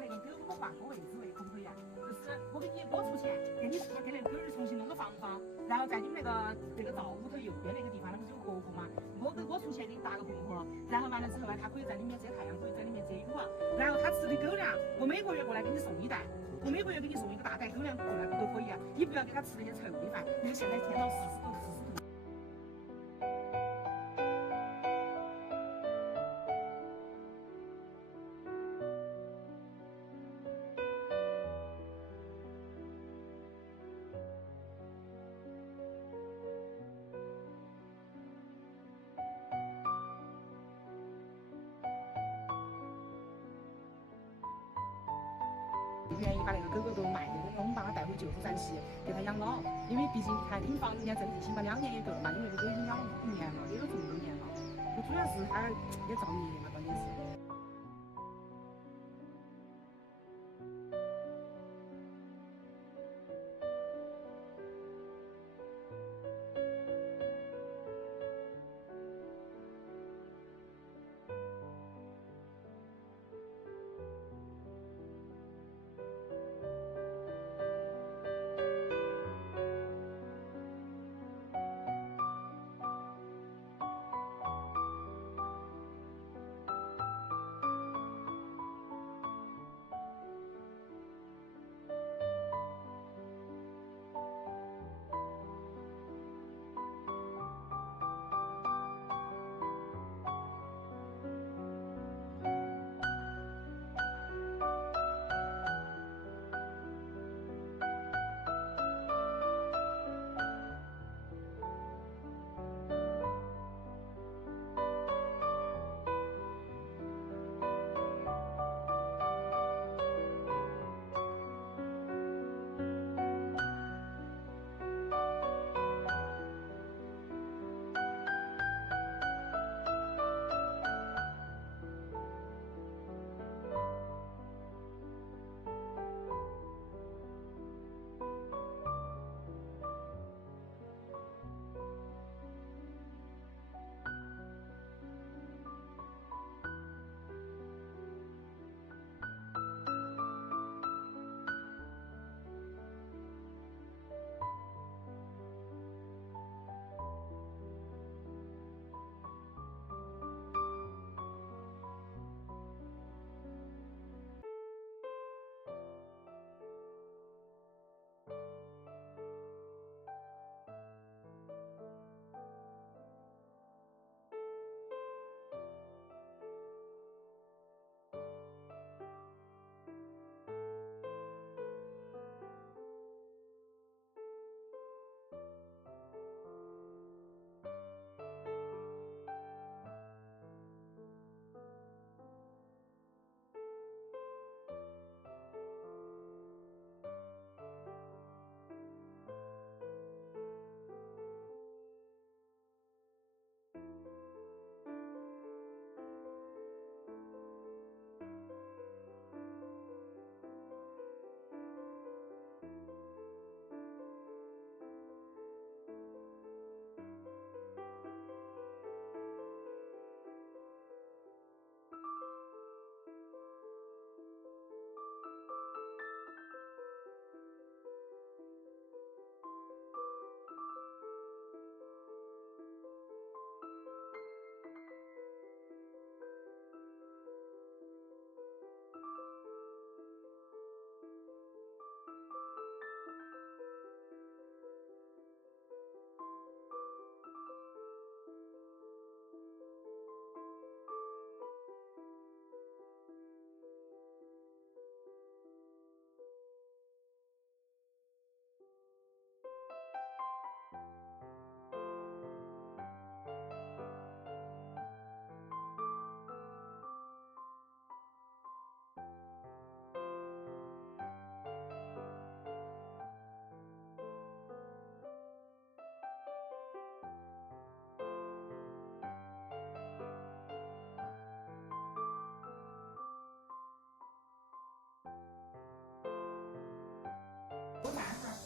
把那个狗给我换个位置喂，可不可以啊？就是我出钱给那个狗儿重新弄个房房，然后在你们那个灶屋头右边那个地方，那不是有个河嘛？我出钱给你搭个棚河，然后完了之后呢，它可以在里面遮太阳，可以在里面遮雨啊。然后它吃的狗粮，我每个月过来给你送一袋，我每个月给你送一个大袋狗粮过来都可以啊。你不要给它吃那些臭的饭，那个现在天到40度。愿意把那个狗狗都卖给我们把它带回救助站去给它养老，因为毕竟还挺房人家挣地心吧，2年也够了嘛，因为这都已经养了5年了，也有这么多年了。我主要是它也造孽嘛，关键是。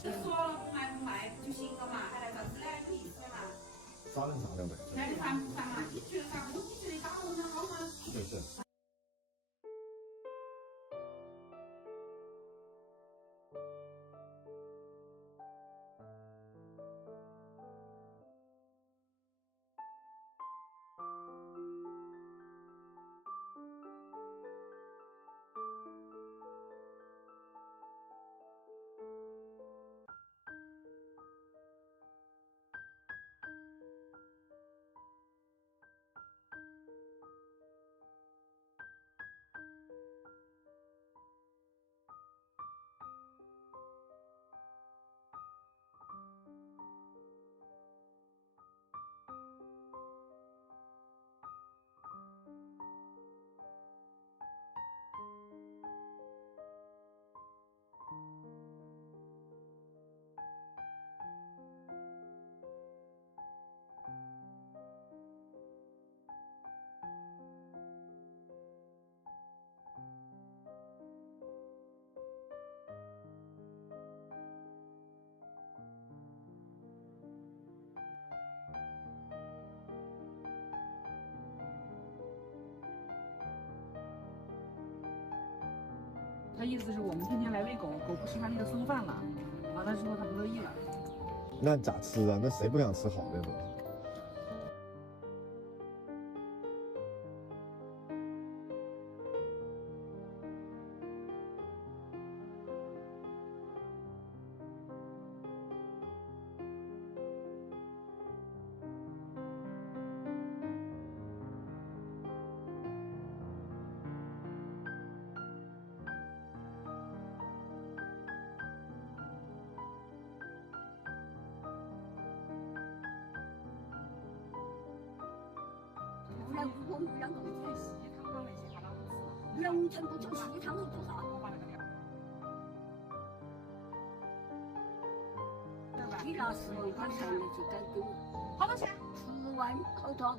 就说了不卖不就行了嘛，还来啥子呢？有意思嘛？啥人啥两位？那你烦不烦嘛？你觉得咋不？你觉得打我们好吗？是。他意思是我们天天来喂狗，狗不吃他那个馊饭了，他说他不乐意了。那咋吃啊？那谁不想吃好的东西？我们两个最细汤汤那些他都不吃。人全部做细汤，你做啥？你拿10万块钱的去改狗，好多钱？ 10万好多。